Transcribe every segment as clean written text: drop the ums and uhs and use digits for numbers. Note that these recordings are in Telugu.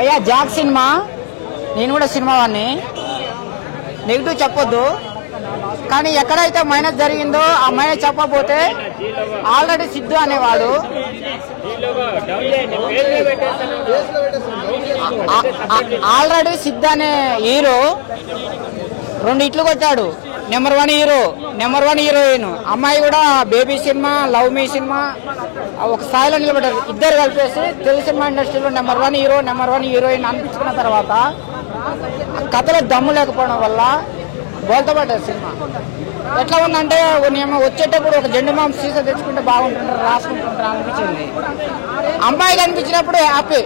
అయ్యా జాక్ సినిమా, నేను కూడా సినిమా వాడిని, నెగిటివ్ చెప్పొద్దు. కానీ ఎక్కడైతే మైనస్ జరిగిందో ఆ మైనస్ చెప్పకపోతే ఆల్రెడీ సిద్ధు అనేవాడు ఆల్రెడీ సిద్ధు అనే హీరో 2 ఇట్లు కొట్టాడు. Number 1 hero, number 1 heroine. అమ్మాయి కూడా బేబీ సినిమా, లవ్ మీ సినిమా ఒక స్థాయిలో నిలబడ్డారు. ఇద్దరు కలిపేసి తెలుగు సినిమా ఇండస్ట్రీలో నెంబర్ 1 హీరో, నెంబర్ 1 హీరోయిన్ అనిపించుకున్న తర్వాత కథలో దమ్ము లేకపోవడం వల్ల బోల్తపడ్డారు సినిమా. ఎట్లా ఉందంటే వచ్చేటప్పుడు ఒక జెండు మాంస సీసా తెచ్చుకుంటే బాగుంటుంటారు, రాసుకుంటుంటారు అనిపించింది. అమ్మాయి కనిపించినప్పుడు హ్యాపీ,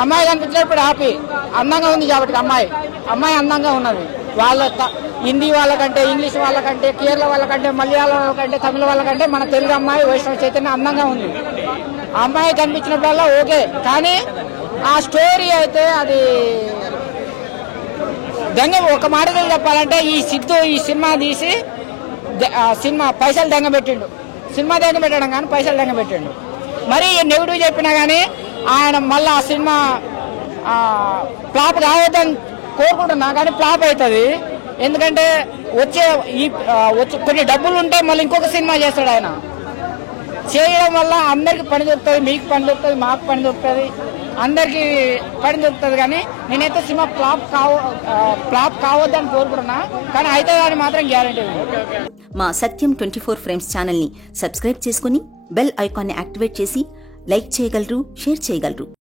అమ్మాయి కనిపించినప్పుడు హ్యాపీ. అందంగా ఉంది కాబట్టి అమ్మాయి అందంగా ఉన్నది. వాళ్ళ హిందీ వాళ్ళకంటే, ఇంగ్లీష్ వాళ్ళకంటే, కేరళ వాళ్ళకంటే, మలయాళం వాళ్ళకంటే, తమిళ వాళ్ళకంటే మన తెలుగు అమ్మాయి వైష్ణవ చైతన్య అందంగా ఉంది. అమ్మాయి కనిపించినప్పుడల్లా ఓకే. కానీ ఆ స్టోరీ అయితే అది దెంగ. ఒక మాటగా చెప్పాలంటే ఈ సిద్ధు ఈ సినిమా తీసి సినిమా పైసలు దెంగ పెట్టిండు. సినిమా దెంగ పెట్టడం కానీ పైసలు దెంగ పెట్టిండు. మరి నెగిటివ్ చెప్పినా కానీ ఆయన మళ్ళీ ఆ సినిమా ఫ్లాప్ కావద్దని కోరుకుంటున్నా, కానీ ఫ్లాప్ అవుతుంది. ఎందుకంటే వచ్చే కొన్ని డబ్బులు ఉంటే మళ్ళీ ఇంకొక సినిమా చేస్తాడు ఆయన. చేయడం వల్ల అందరికి పని దొరుకుతుంది, మీకు పని దొరుకుతుంది, మాకు పని దొరుకుతుంది, అందరికి పని దొరుకుతుంది. కానీ నేనైతే సినిమా ఫ్లాప్ కావద్దని కోరుకుంటున్నా, కానీ అయితే దాన్ని మాత్రం గ్యారంటీ ఉంది. మా సత్యం 24 ఫ్రేమ్స్ ఛానల్ని సబ్స్క్రైబ్ చేసుకుని బెల్ ఐకాన్ని యాక్టివేట్ చేసి లైక్ చేయగలరు, షేర్ చేయగలరు.